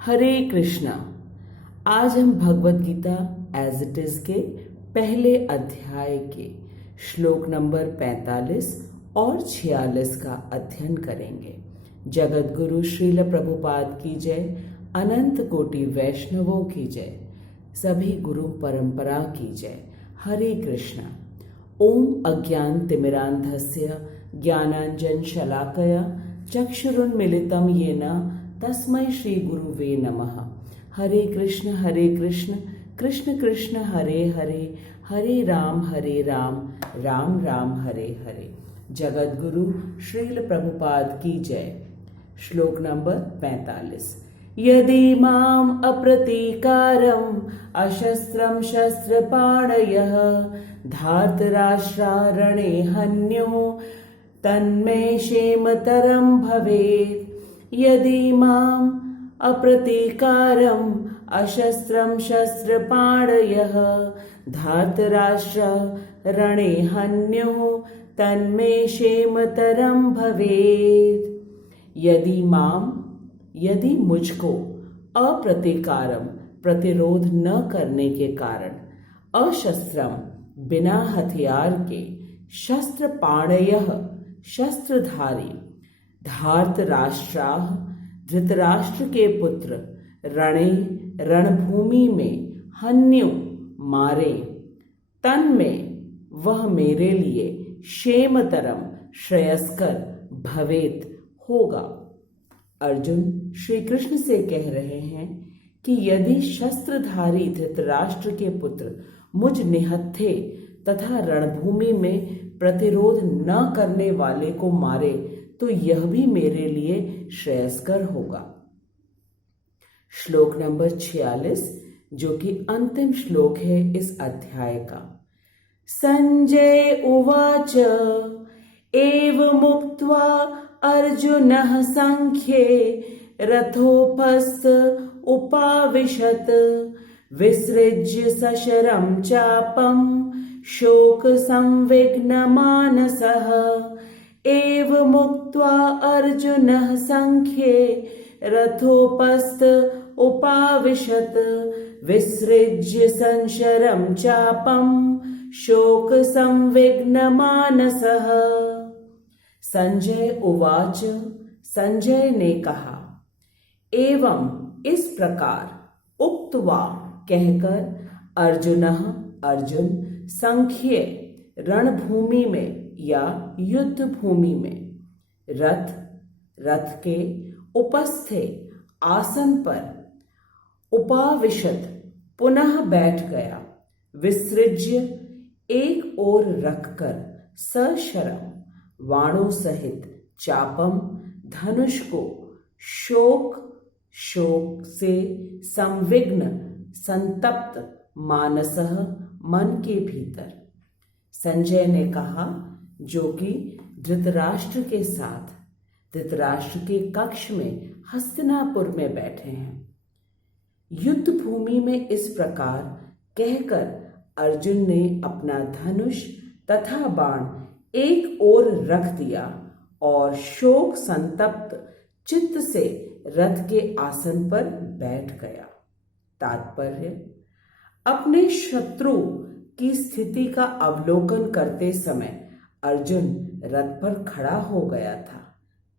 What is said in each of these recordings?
हरे कृष्णा। आज हम Bhagavad Gita as it is के पहले अध्याय के श्लोक नंबर 45 और 46 का अध्ययन करेंगे। जगत गुरु श्रील प्रभुपाद की जय, अनंत कोटि वैष्णवों की जय, सभी गुरु परंपरा की जय। हरे कृष्णा। ओम अज्ञान तिमिरांधस्य ज्ञानांजन शलाकया चक्षुरुन्मिलितं येन तस्मै श्री गुरुवे नमः। हरे कृष्ण कृष्ण कृष्ण हरे हरे, हरे राम राम राम हरे हरे। जगत गुरु श्रील प्रभुपाद की जय। श्लोक नंबर 45। यदि माम अप्रतीकारम अशस्त्रम शस्त्रपाणयः धार्तराष्ट्रारणे हन्यो तन्मे क्षेमतरं भवेत्। यदि माम अप्रतीकारम अशस्त्रम शस्त्रपाणयः धार्तराष्ट्रारणे हन्यो तन्मे क्षेमतरं भवेत्। यदि मुझको अप्रतीकारम प्रतिरोध न करने के कारण अशस्त्रम बिना हथियार के शस्त्रपाणयः शस्त्रधारी धार्तराष्ट्राः धृतराष्ट्र के पुत्र रणभूमि में हन्यु मारे तन्में वह मेरे लिए क्षेमतरम श्रेयस्कर भवेत होगा। अर्जुन श्री कृष्ण से कह रहे हैं कि यदि शस्त्रधारी धृतराष्ट्र के पुत्र मुझ निहत्थे तथा रणभूमि में प्रतिरोध न करने वाले को मारे तो यह भी मेरे लिए श्रेयस्कर होगा। श्लोक नंबर 46 जो कि अंतिम श्लोक है इस अध्याय का। संजय उवाच एवमुक्त्वा अर्जुनः संख्ये रथोपस्थ उपाविशत् विसृज्य सशरं चापं शोक संविघ्नमानसः। एवमुक्त्वा अर्जुनः संख्ये रथोपस्थ उपाविशत् विसृज्य संशरं चापं शोक संविघ्नमानसः। संजय उवाच, संजय ने कहा, एवं इस प्रकार उक्त्वा कहकर अर्जुन संख्ये रणभूमि में या युद्ध भूमि में रथ के उपस्थे आसन पर उपाविशत पुनः बैठ गया। विसृज्य एक ओर रखकर सशरम वाणों सहित चापम धनुष को शोक से संविघ्न संतप्त मानसः मन के भीतर। संजय ने कहा जो कि धृतराष्ट्र के साथ धृतराष्ट्र के कक्ष में हस्तिनापुर में बैठे हैं। युद्ध भूमि में इस प्रकार कहकर अर्जुन ने अपना धनुष तथा बाण एक ओर रख दिया और शोक संतप्त चित्त से रथ के आसन पर बैठ गया। तात्पर्य, अपने शत्रु की स्थिति का अवलोकन करते समय अर्जुन रथ पर खड़ा हो गया था,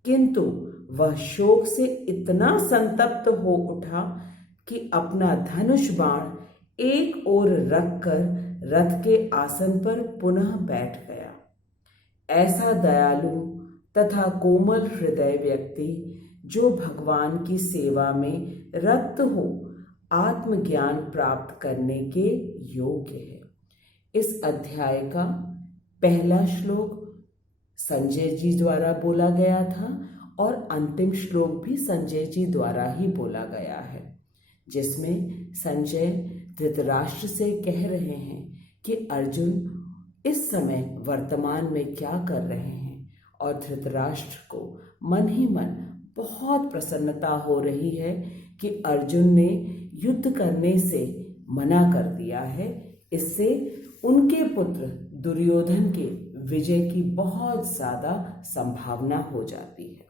किंतु वह शोक से इतना संतप्त हो उठा कि अपना धनुष बाण एक ओर रखकर रथ के आसन पर पुनः बैठ गया। ऐसा दयालु तथा कोमल हृदय व्यक्ति जो भगवान की सेवा में रत हो आत्मज्ञान प्राप्त करने के योग्य है। इस अध्याय का पहला श्लोक संजय जी द्वारा बोला गया था और अंतिम श्लोक भी संजय जी द्वारा ही बोला गया है, जिसमें संजय धृतराष्ट्र से कह रहे हैं कि अर्जुन इस समय वर्तमान में क्या कर रहे हैं, और धृतराष्ट्र को मन ही मन बहुत प्रसन्नता हो रही है कि अर्जुन ने युद्ध करने से मना कर दिया है। इससे उनके पुत्र दुर्योधन के विजय की बहुत ज्यादा संभावना हो जाती है।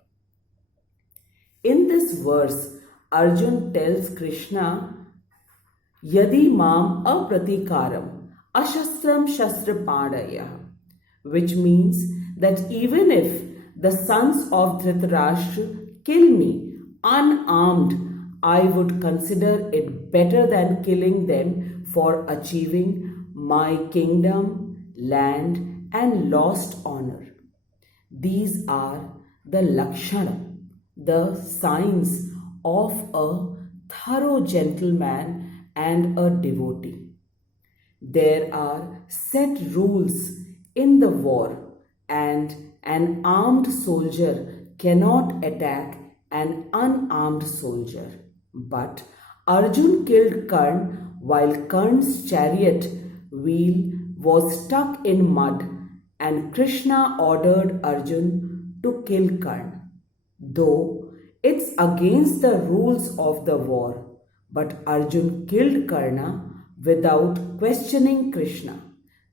In this verse, Arjun tells Krishna, Yadi mam apratikaram ashastram shastra padaya, which means that even if the sons of Dhritarashtra kill me unarmed, I would consider it better than killing them for achieving my kingdom, land, and lost honor. These are the lakshana, the signs of a thorough gentleman and a devotee. There are set rules in the war, and an armed soldier cannot attack an unarmed soldier. But Arjun killed Karn while Karn's chariot wheel was stuck in mud, and Krishna ordered Arjun to kill Karn. Though it's against the rules of the war, but Arjun killed Karna without questioning Krishna.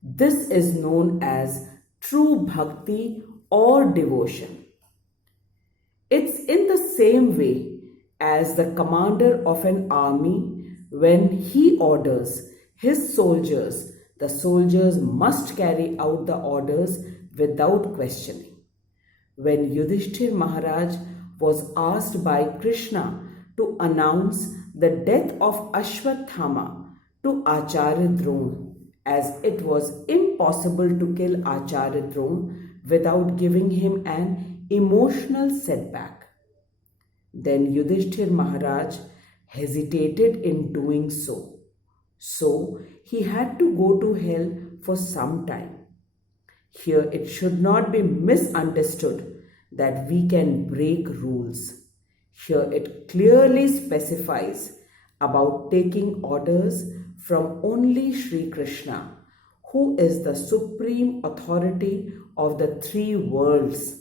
This is known as true bhakti or devotion. It's in the same way as the commander of an army, when he orders his soldiers, the soldiers must carry out the orders without questioning. When Yudhishthir Maharaj was asked by Krishna to announce the death of Ashwathama to Acharya Drona, as it was impossible to kill Acharya Drona without giving him an emotional setback. Then Yudhishthir Maharaj hesitated in doing so. So he had to go to hell for some time. Here it should not be misunderstood that we can break rules. Here it clearly specifies about taking orders from only Sri Krishna, who is the supreme authority of the three worlds.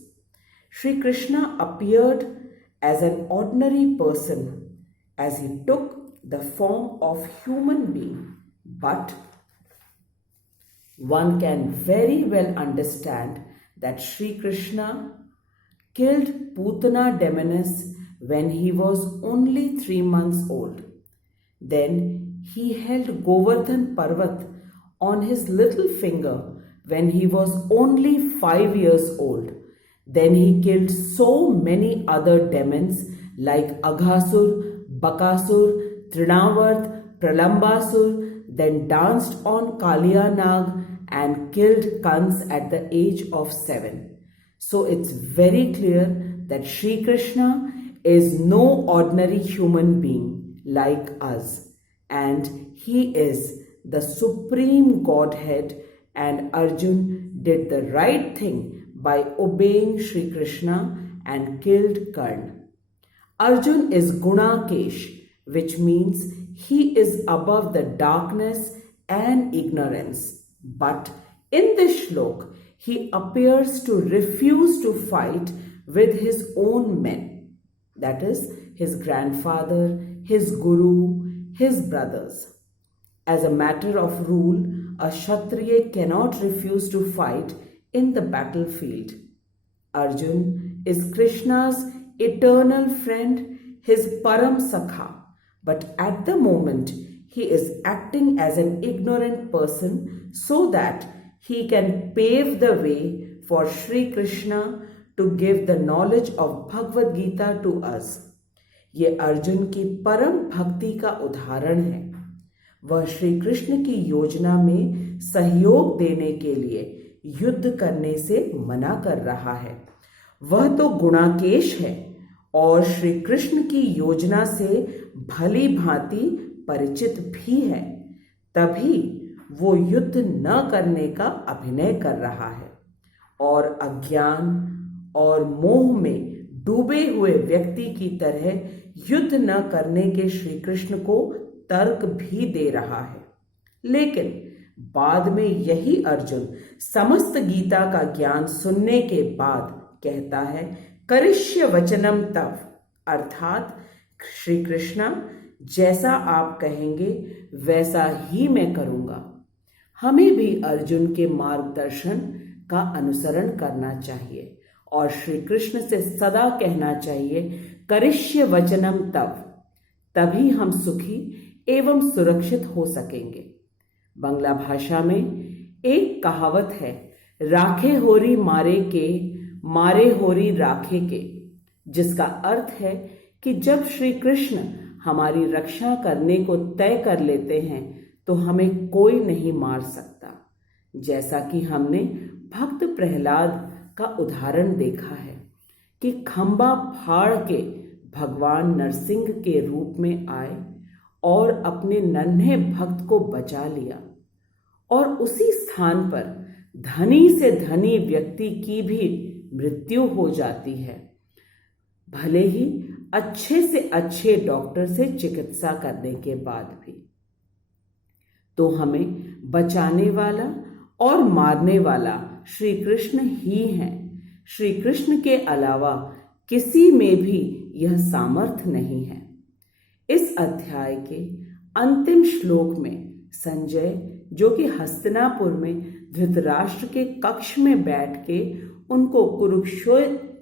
Sri Krishna appeared as an ordinary person as he took the form of human being, but one can very well understand that Sri Krishna killed Putana Demonis when he was only 3 months old. Then he held Govardhan Parvat on his little finger when he was only 5 years old. Then he killed so many other demons like Aghasur, Bakasur, Trinavarth, Pralambasur, then danced on Kaliyanag and killed Kans at the age of 7. So it's very clear that Sri Krishna is no ordinary human being like us, and he is the supreme Godhead, and Arjun did the right thing by obeying Sri Krishna and killed Karna. Arjun is Gunakesh, which means he is above the darkness and ignorance. But in this shlok, he appears to refuse to fight with his own men, that is, his grandfather, his guru, his brothers. As a matter of rule, a Kshatriya cannot refuse to fight in the battlefield. Arjun is Krishna's eternal friend, his Param Sakha, but at the moment he is acting as an ignorant person so that he can pave the way for Sri Krishna to give the knowledge of Bhagavad Gita to us. ये अर्जुन की परम भक्ति का उदाहरण है। वह श्री कृष्ण की योजना में सहयोग देने के लिए युद्ध करने से मना कर रहा है। वह तो गुणाकेश है और श्री कृष्ण की योजना से भली भांति परिचित भी है, तभी वो युद्ध न करने का अभिनय कर रहा है और अज्ञान और मोह में डूबे हुए व्यक्ति की तरह युद्ध न करने के श्री कृष्ण को तर्क भी दे रहा है। लेकिन बाद में यही अर्जुन समस्त गीता का ज्ञान सुनने के बाद कहता है, करिष्य वचनम तव, अर्थात श्री कृष्णा जैसा आप कहेंगे वैसा ही मैं करूंगा। हमें भी अर्जुन के मार्गदर्शन का अनुसरण करना चाहिए और श्री कृष्ण से सदा कहना चाहिए, करिष्य वचनम तव, तभी हम सुखी एवं सुरक्षित हो सकेंगे। बांग्ला भाषा में एक कहावत है, राखे होरी मारे के, मारे होरी राखे के, जिसका अर्थ है कि जब श्री कृष्ण हमारी रक्षा करने को तय कर लेते हैं तो हमें कोई नहीं मार सकता। जैसा कि हमने भक्त प्रहलाद का उदाहरण देखा है कि खंबा फाड़ के भगवान नरसिंह के रूप में आए और अपने नन्हे भक्त को बचा लिया, और उसी स्थान पर धनी से धनी व्यक्ति की भी मृत्यु हो जाती है, भले ही अच्छे से अच्छे डॉक्टर से चिकित्सा करने के बाद भी। तो हमें बचाने वाला और मारने वाला श्री कृष्ण ही हैं। श्री कृष्ण के अलावा किसी में भी यह सामर्थ्य नहीं है। इस अध्याय के अंतिम श्लोक में संजय, जो कि हस्तिनापुर में धृतराष्ट्र के कक्ष में बैठ के उनको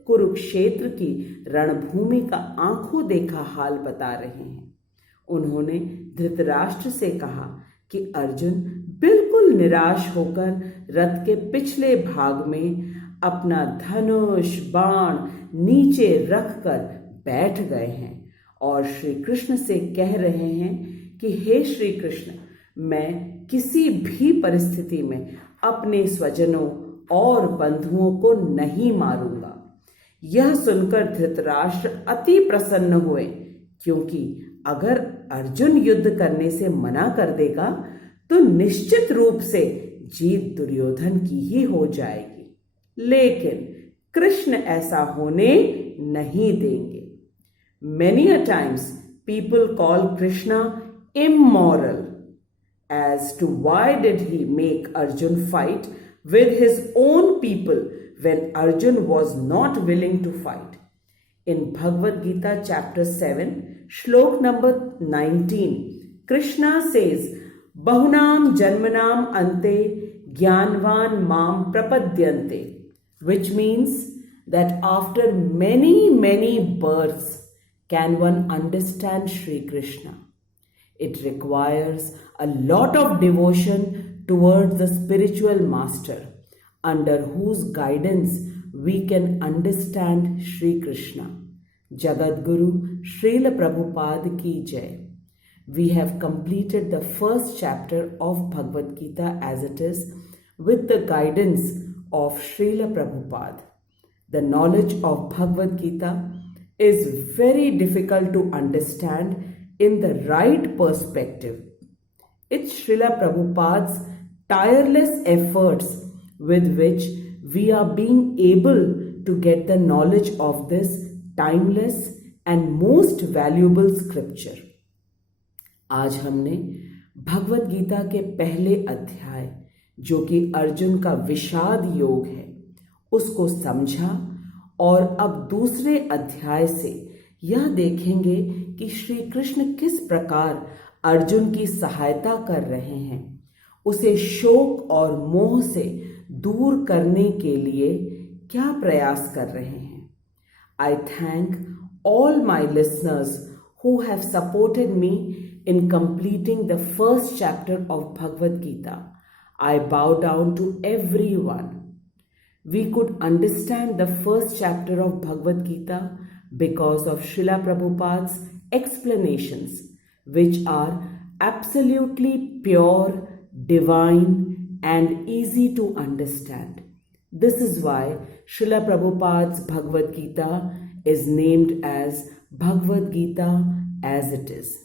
कुरुक्षेत्र की रणभूमि का आंखों देखा हाल बता रहे हैं, उन्होंने धृतराष्ट्र से कहा कि अर्जुन बिल्कुल निराश होकर रथ के पिछले भाग में अपना धनुष बाण नीचे रखकर बैठ गए हैं और श्री कृष्ण से कह रहे हैं कि हे श्री कृष्ण, मैं किसी भी परिस्थिति में अपने स्वजनों और बंधुओं को नहीं मारूंगा। यह सुनकर धृतराष्ट्र अति प्रसन्न हुए, क्योंकि अगर अर्जुन युद्ध करने से मना कर देगा तो निश्चित रूप से जीत दुर्योधन की ही हो जाएगी। लेकिन कृष्ण ऐसा होने नहीं देंगे। Many a times people call Krishna immoral as to why did he make Arjun fight with his own people when Arjun was not willing to fight. In Bhagavad Gita chapter 7, shlok number 19, Krishna says, Bahunam janmanam ante jnanvan mam prapadyante, which means that after many births can one understand Shri Krishna. It requires a lot of devotion towards the spiritual master, under whose guidance we can understand Shri Krishna. Jagat Guru Srila Prabhupada ki jai. We have completed the first chapter of Bhagavad Gita as it is with the guidance of Srila Prabhupada. The knowledge of Bhagavad Gita is very difficult to understand in the right perspective. It's Srila Prabhupada's tireless efforts with which we are being able to get the knowledge of this timeless and most valuable scripture. आज हमने भगवद गीता के पहले अध्याय, जो कि अर्जुन का विषाद योग है, उसको समझा और अब दूसरे अध्याय से यह देखेंगे कि श्री कृष्ण किस प्रकार अर्जुन की सहायता कर रहे हैं, उसे शोक और मोह से दूर करने के लिए क्या प्रयास कर रहे हैं। I thank all my listeners who have supported me in completing the first chapter of Bhagavad Gita. I bow down to everyone. We could understand the first chapter of Bhagavad Gita because of Srila Prabhupada's explanations, which are absolutely pure, divine, and easy to understand. This is why Srila Prabhupada's Bhagavad Gita is named as Bhagavad Gita as it is.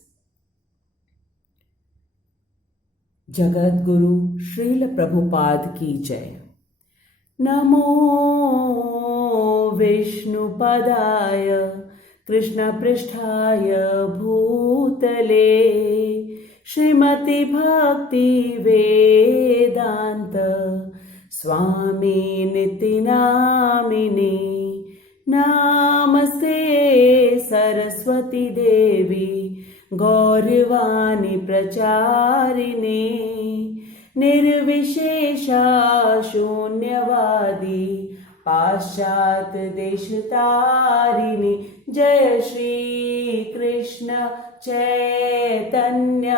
Jagat Guru Srila Prabhupada ki jai. Namo Vishnupadaya Krishna Pristhaya Bhutale Srimati Bhakti Vedanta Swami Niti Namini Namaste Saraswati Devi Gaurvani Pracharine Nirvishesha Shunyavadi Paschat Deshtarini Jai Shri Krishna चैतन्य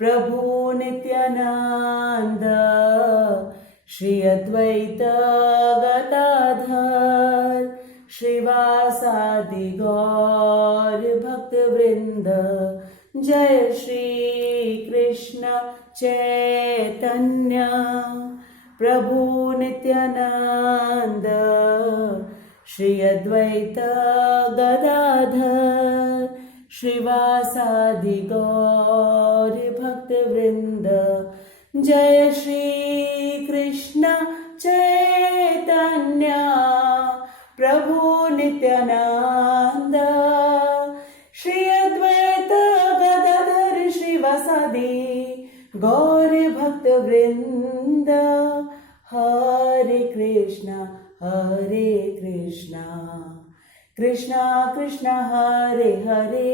प्रभु नित्यानंद श्री अद्वैत गदाधर श्रीवासादि गौर भक्त वृंद। जय श्री कृष्ण चैतन्य प्रभु नित्यानंद श्री अद्वैत गदाधर श्रीवासादि गौर भक्त वृंद। जय श्री कृष्ण चैतन्य प्रभु नित्यानंद श्री अद्वैत गदाधर श्रीवासादि गौर भक्त वृंद। हरे कृष्णा कृष्णा कृष्णा हरे हरे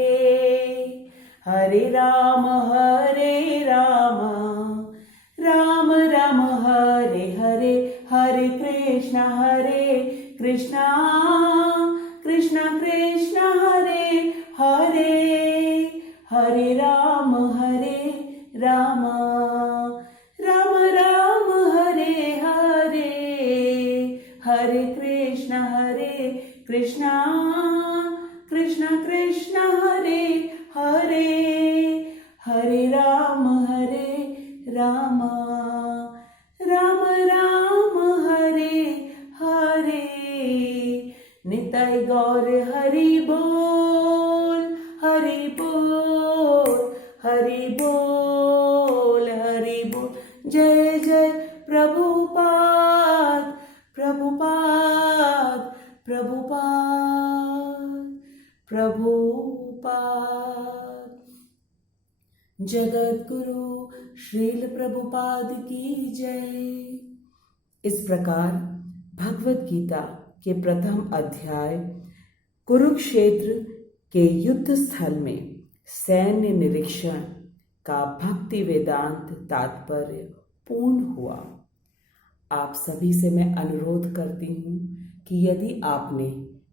हरे राम राम राम हरे हरे। हरे कृष्णा कृष्णा कृष्णा हरे हरे हरे राम राम राम हरे हरे। हरे कृष्णा कृष्णा कृष्णा हरे हरे हरे राम राम राम हरे हरे। निताई गौर हरि बोल हरि बोल हरि बोल हरि बोल। जय जय प्रभुपाद प्रभुपाद प्रभुपाद प्रभुपाद। जगत गुरु श्रील प्रभुपाद की जय। इस प्रकार भगवत गीता के प्रथम अध्याय कुरुक्षेत्र के युद्ध स्थल में सैन्य निरीक्षण का भक्ति वेदांत तात्पर्य पूर्ण हुआ। आप सभी से मैं अनुरोध करती हूँ कि यदि आपने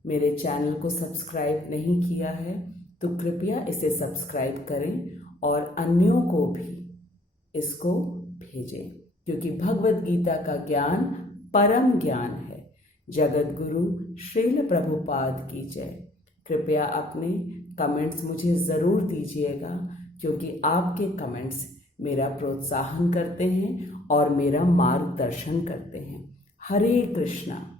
मेरे चैनल को सब्सक्राइब नहीं किया है तो कृपया इसे सब्सक्राइब करें और अन्यों को भी इसको भेजें, क्योंकि भगवत गीता का ज्ञान परम ज्ञान है। जगत गुरु श्रील प्रभुपाद की जय। कृपया अपने कमेंट्स मुझे ज़रूर दीजिएगा, क्योंकि आपके कमेंट्स मेरा प्रोत्साहन करते हैं और मेरा मार्गदर्शन करते हैं। हरे कृष्णा।